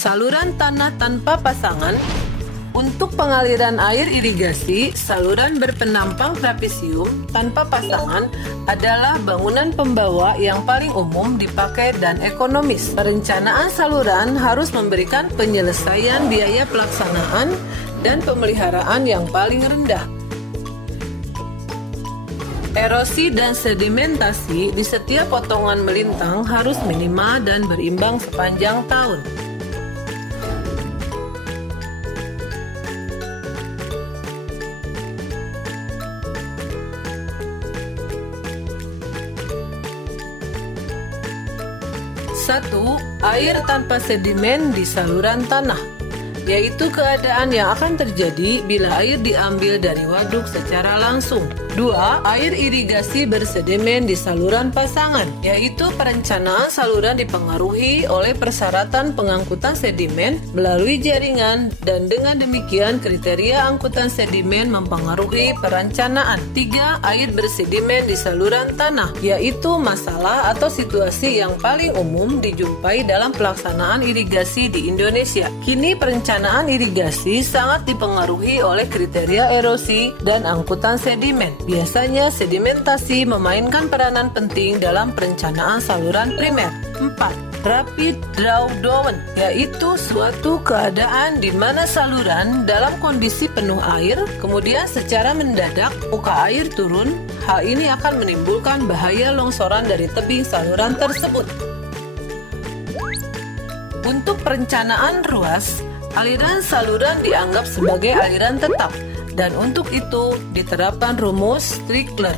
Saluran tanah tanpa pasangan. Untuk pengaliran air irigasi, saluran berpenampang trapesium tanpa pasangan adalah bangunan pembawa yang paling umum dipakai dan ekonomis. Perencanaan saluran harus memberikan penyelesaian biaya pelaksanaan dan pemeliharaan yang paling rendah. Erosi dan sedimentasi di setiap potongan melintang harus minima dan berimbang sepanjang tahun. Satu, air tanpa sedimen di saluran tanah, yaitu keadaan yang akan terjadi bila air diambil dari waduk secara langsung. 2. Air irigasi bersedimen di saluran pasangan, yaitu perencanaan saluran dipengaruhi oleh persyaratan pengangkutan sedimen melalui jaringan dan dengan demikian kriteria angkutan sedimen mempengaruhi perencanaan. 3. Air bersedimen di saluran tanah, yaitu masalah atau situasi yang paling umum dijumpai dalam pelaksanaan irigasi di Indonesia. Kini perencanaan irigasi sangat dipengaruhi oleh kriteria erosi dan angkutan sedimen. Biasanya sedimentasi memainkan peranan penting dalam perencanaan saluran primer. 4. Rapid drawdown, yaitu suatu keadaan di mana saluran dalam kondisi penuh air, kemudian secara mendadak muka air turun. Hal ini akan menimbulkan bahaya longsoran dari tebing saluran tersebut. Untuk perencanaan ruas, aliran saluran dianggap sebagai aliran tetap, dan untuk itu diterapkan rumus Strickler.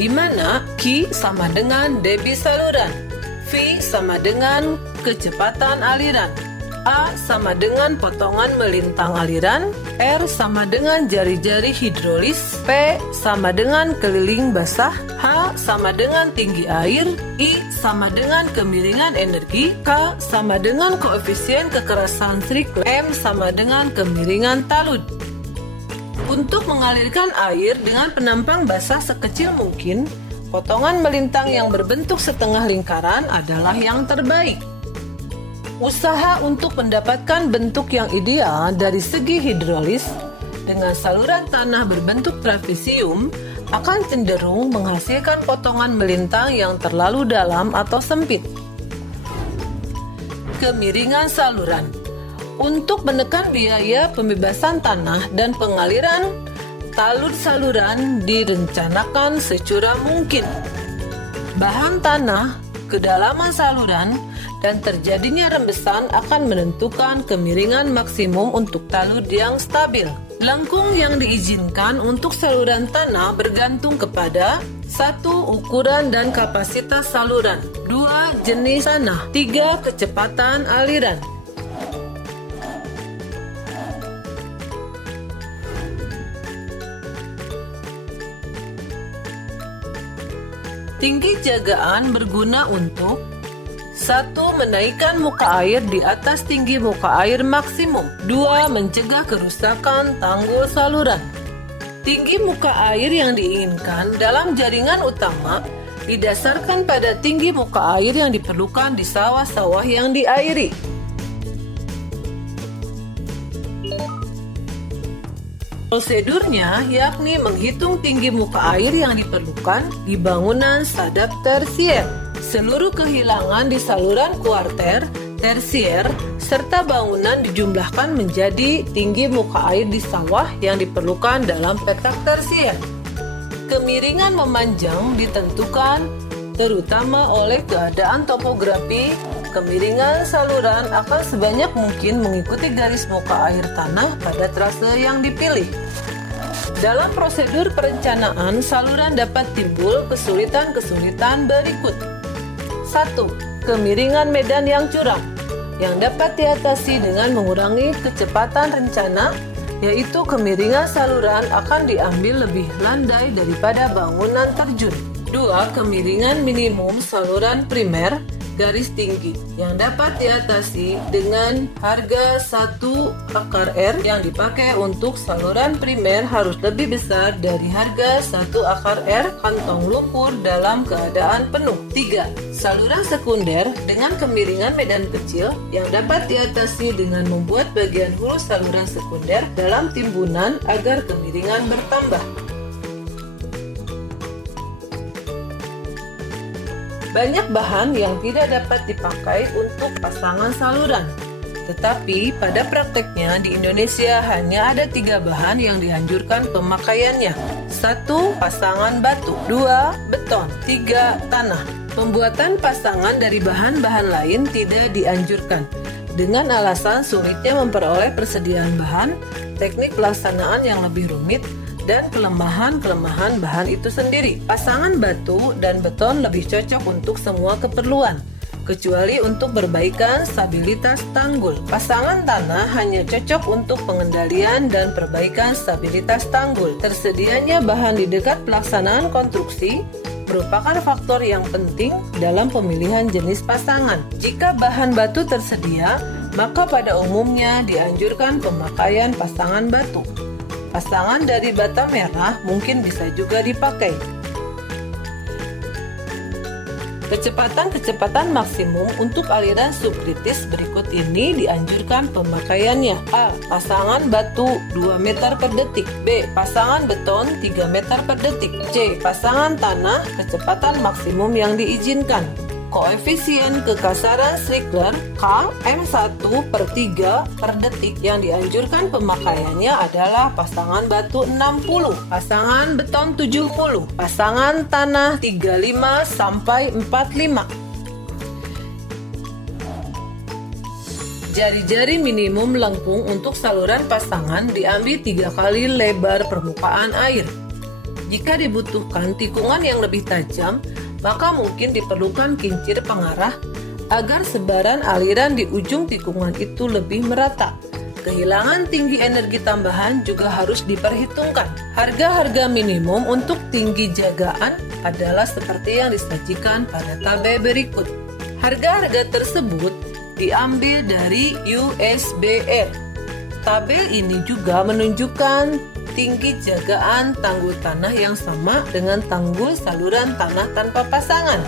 Di mana Q sama dengan debit saluran, V sama dengan kecepatan aliran, A sama dengan potongan melintang aliran, R sama dengan jari-jari hidrolis, P sama dengan keliling basah, H sama dengan tinggi air, I sama dengan kemiringan energi, K sama dengan koefisien kekerasan Strickler, M sama dengan kemiringan talud. Untuk mengalirkan air dengan penampang basah sekecil mungkin, potongan melintang yang berbentuk setengah lingkaran adalah yang terbaik. Usaha untuk mendapatkan bentuk yang ideal dari segi hidrolis dengan saluran tanah berbentuk trapesium akan cenderung menghasilkan potongan melintang yang terlalu dalam atau sempit. Kemiringan saluran. Untuk menekan biaya pembebasan tanah dan pengaliran, talud saluran direncanakan securam mungkin. Bahan tanah, kedalaman saluran, dan terjadinya rembesan akan menentukan kemiringan maksimum untuk talud yang stabil. Lengkung yang diizinkan untuk saluran tanah bergantung kepada 1. Ukuran dan kapasitas saluran, 2. Jenis tanah, 3. Kecepatan aliran. Tinggi jagaan berguna untuk 1. Menaikkan muka air di atas tinggi muka air maksimum. 2. Mencegah kerusakan tanggul saluran. Tinggi muka air yang diinginkan dalam jaringan utama didasarkan pada tinggi muka air yang diperlukan di sawah-sawah yang diairi. Prosedurnya yakni menghitung tinggi muka air yang diperlukan di bangunan sadap tersier. Seluruh kehilangan di saluran kuarter, tersier, serta bangunan dijumlahkan menjadi tinggi muka air di sawah yang diperlukan dalam petak tersier. Kemiringan memanjang ditentukan terutama oleh keadaan topografi. Kemiringan saluran akan sebanyak mungkin mengikuti garis muka air tanah pada trase yang dipilih. Dalam prosedur perencanaan, saluran dapat timbul kesulitan-kesulitan berikut. 1. Kemiringan medan yang curam, yang dapat diatasi dengan mengurangi kecepatan rencana, yaitu kemiringan saluran akan diambil lebih landai daripada bangunan terjun. 2. Kemiringan minimum saluran primer garis tinggi yang dapat diatasi dengan harga 1 akar R yang dipakai untuk saluran primer harus lebih besar dari harga 1 akar R kantong lumpur dalam keadaan penuh. 3. Saluran sekunder dengan kemiringan medan kecil yang dapat diatasi dengan membuat bagian hulu saluran sekunder dalam timbunan agar kemiringan bertambah. Banyak bahan yang tidak dapat dipakai untuk pasangan saluran. Tetapi pada prakteknya di Indonesia hanya ada 3 bahan yang dianjurkan pemakaiannya. 1. Pasangan batu. 2. Beton. 3. Tanah. Pembuatan pasangan dari bahan-bahan lain tidak dianjurkan dengan alasan sulitnya memperoleh persediaan bahan, teknik pelaksanaan yang lebih rumit, dan kelemahan-kelemahan bahan itu sendiri. Pasangan batu dan beton lebih cocok untuk semua keperluan, kecuali untuk perbaikan stabilitas tanggul. Pasangan tanah hanya cocok untuk pengendalian dan perbaikan stabilitas tanggul. Tersedianya bahan di dekat pelaksanaan konstruksi merupakan faktor yang penting dalam pemilihan jenis pasangan. Jika bahan batu tersedia, maka pada umumnya dianjurkan pemakaian pasangan batu. Pasangan dari bata merah mungkin bisa juga dipakai. Kecepatan maksimum untuk aliran subkritis berikut ini dianjurkan pemakaiannya. A. Pasangan batu 2 meter per detik. B. Pasangan beton 3 meter per detik. C. Pasangan tanah kecepatan maksimum yang diizinkan. Koefisien kekasaran Strickler K M1/3 per detik yang dianjurkan pemakaiannya adalah pasangan batu 60, pasangan beton 70, pasangan tanah 35-45. Jari-jari minimum lengkung untuk saluran pasangan diambil 3 kali lebar permukaan air. Jika dibutuhkan tikungan yang lebih tajam, maka mungkin diperlukan kincir pengarah agar sebaran aliran di ujung tikungan itu lebih merata. Kehilangan tinggi energi tambahan juga harus diperhitungkan. Harga-harga minimum untuk tinggi jagaan adalah seperti yang disajikan pada tabel berikut. Harga-harga tersebut diambil dari USBR. Tabel ini juga menunjukkan tinggi jagaan tanggul tanah yang sama dengan tanggul saluran tanah tanpa pasangan.